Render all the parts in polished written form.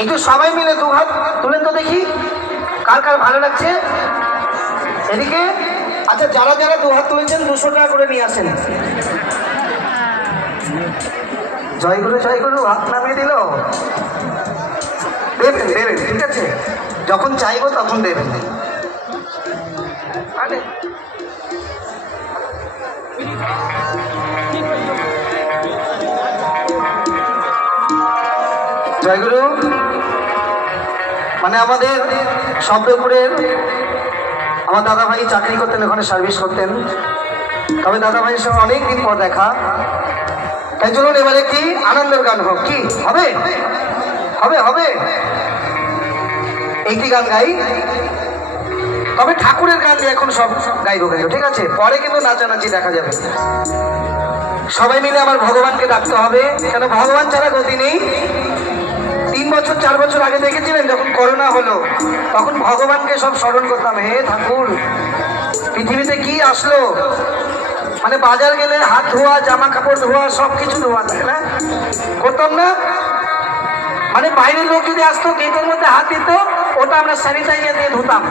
একটু সবাই মিলে দু হাত তুলেন তো দেখি কার কার ভালো লাগছে। এদিকে আচ্ছা, যারা যারা দু হাত তুলেছেন 200 টাকা করে নিয়ে আসেন। জয়গুরু জয়গুরু হাত নামিয়ে দিল। দেবেন দেবেন, ঠিক আছে, যখন চাইবো তখন দেবেন। আরে জয়গুরু মানে আমাদের শব্দপুরের আমার দাদা ভাই চাকরি করতেন, ওখানে সার্ভিস করতেন। তবে দাদা ভাইয়ের সঙ্গে অনেকদিন পর দেখা, তাই চলুন এবার একটি আনন্দের গান হোক। কি হবে? হবে হবে, একটি গান গাই, তবে ঠাকুরের গান দিয়ে এখন সব গাইব গাইব, ঠিক আছে? পরে কিন্তু নাচানাচি দেখা যাবে। সবাই মিলে আমার ভগবানকে ডাকতে হবে, কেন ভগবান ছাড়া গতি নেই। 3 বছর 4 বছর আগে দেখেছিলেন যখন করোনা হলো, তখন ভগবানকে সব স্মরণ করতাম, হে ঠাকুর পৃথিবীতে কি আসলো, মানে বাজার গেলে হাত ধোয়া, জামা কাপড় ধোয়া, সবকিছু ধোয়া, তাই না? করতাম না? মানে বাইরের লোক যদি আসতো গেটের মধ্যে হাত দিত, ওটা আমরা স্যানিটাইজার দিয়ে ধুতাম,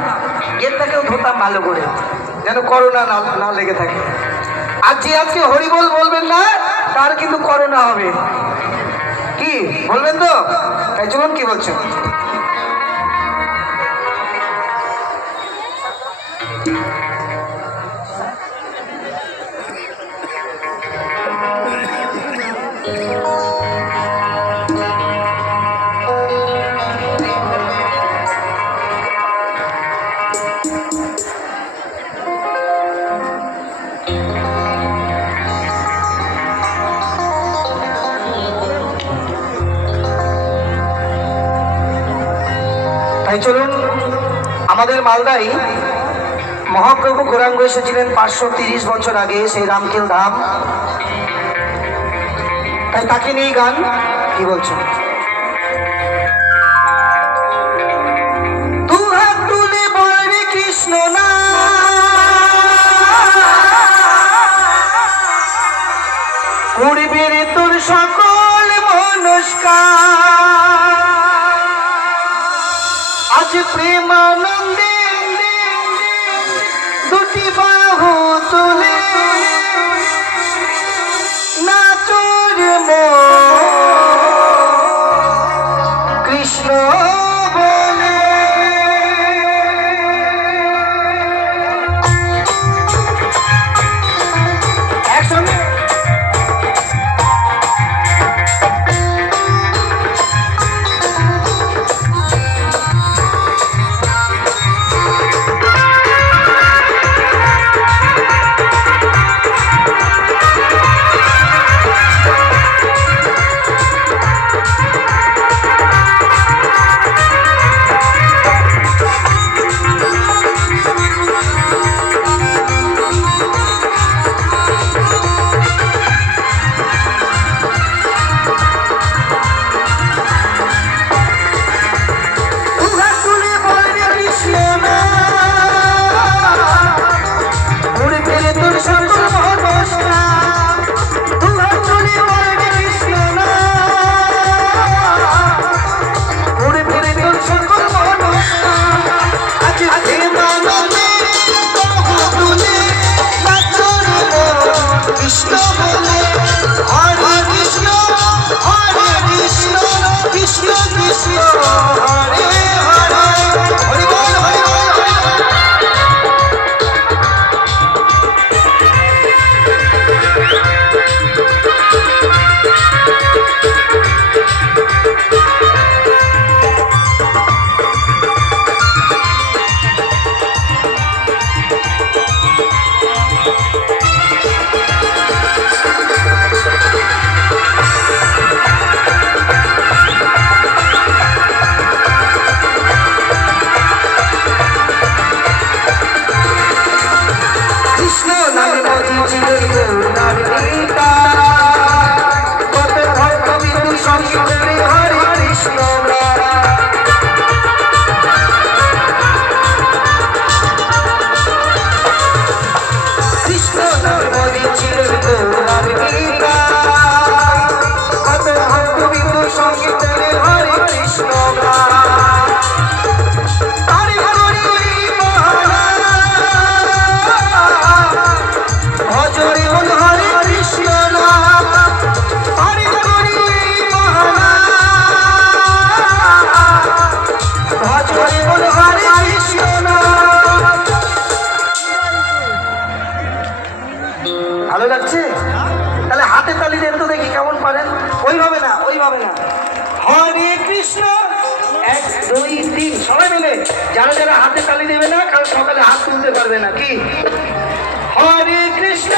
গেটটাকেও ধুতাম ভালো করে, যেন করোনা না লেগে থাকে। আর যে আজকে হরিবোল বলবেন না, তার কিন্তু করোনা হবে। কি বলবেন তো? তাই চলুন, কি বলছেন? তাই চলুন, আমাদের মালদায় মহাপ্রভু গৌরাঙ্গ এসেছিলেন 530 বছর আগে, সেই রামকেল ধাম, তাই তাকে নিয়ে গান। কি বলছো? দু হাত তুলে বলে কৃষ্ণ না, করবে রে তোর সকল মনস্কার, আজ প্রেমানন্দে দুটি বাহু তুলে নাচর কৃষ্ণ বলে। একসঙ্গে হরে কৃষ্ণ 1 2 3 সবাই মিলে। যারা যারা হাতে তালি দেবে না কাল সকালে হাত তুলতে পারবে না। কি হরে কৃষ্ণ